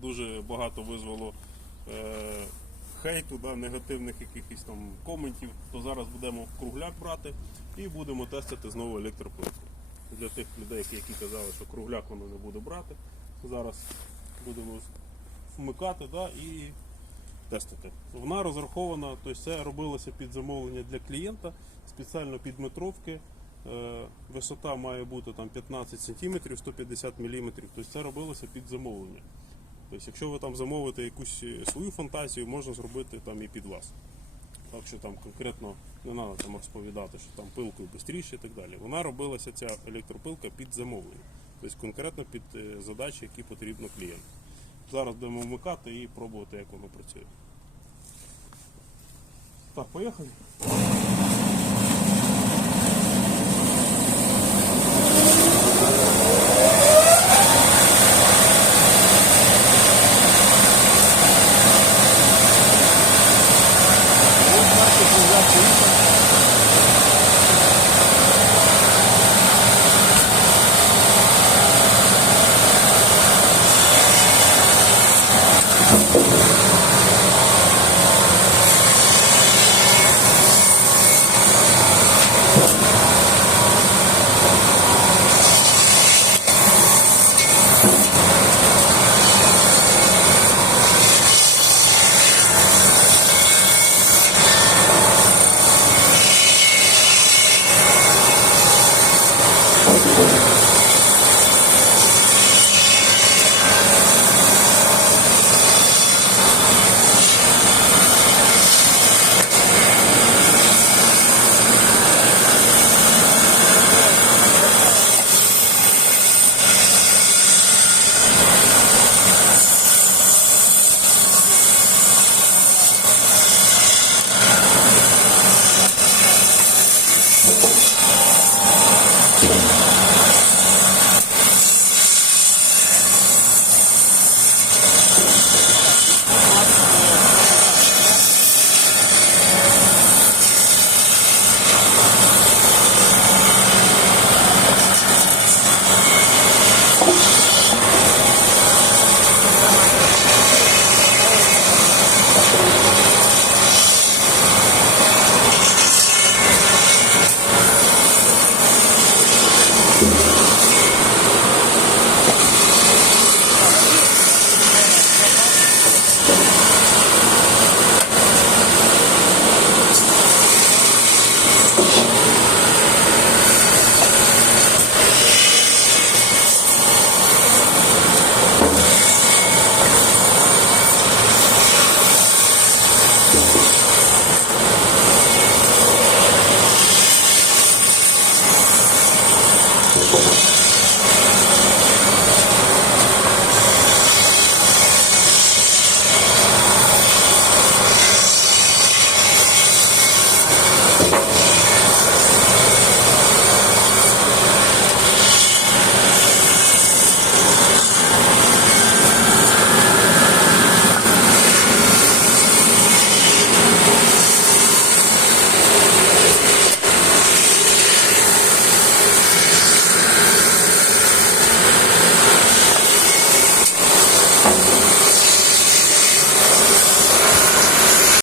дуже багато визвало е, хейту, да, негативних якихось там коментів, то зараз будемо кругляк брати і будемо тестити знову електроплитку. Для тих людей, які, казали, що кругляк воно не буде брати. Зараз будемо вмикати да, і тестити. Вона розрахована, тобто це робилося під замовлення для клієнта, спеціально під метровки. Е, Висота має бути там 15 см, 150 мм. Тобто це робилося під замовлення. Тобто, якщо ви там замовите якусь е, свою фантазію, можна зробити там і під вас. Так що там конкретно не треба там розповідати, що там пилкою швидше і так далі. Вона робилася ця електропилка під замовлення. Тобто конкретно під е, задачі, які потрібно клієнту. Зараз будемо вмикати і пробувати, як воно працює. Так, поїхали. Thank you.